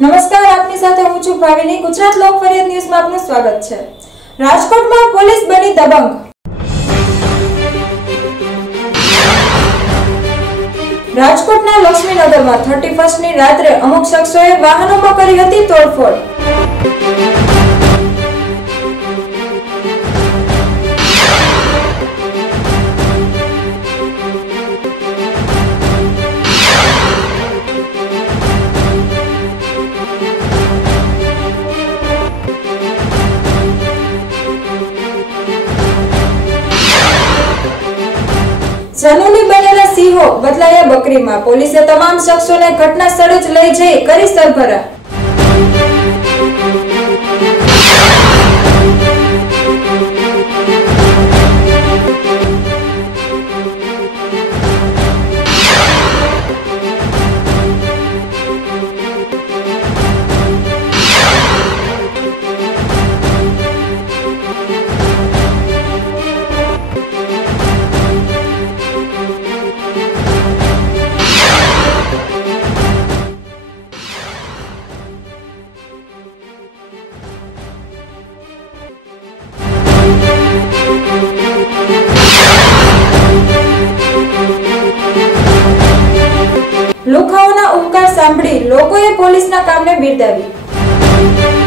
નમસ્કાર, આપની સાથે હું છું ભાવિની। ગુજરાત લોક ફરિયાદ ન્યૂઝમાં આપનું સ્વાગત છે। રાજકોટમાં પોલીસ બની દબંગ। રાજકોટના લક્ષ્મીનગરમાં 31મી રાત્રે અમુક શખ્સોએ વાહનોમાં કરી હતી તોડફોડ। જનૂની બનેલા સિંહો બદલાયા બકરીમાં। પોલીસે તમામ શખ્સોને ઘટના સ્થળે જ લઈ જઈ કરી સરભરા। લુખાઓના ઉમકાર સાંભળી લોકોએ પોલીસના કામને બિરદાવી।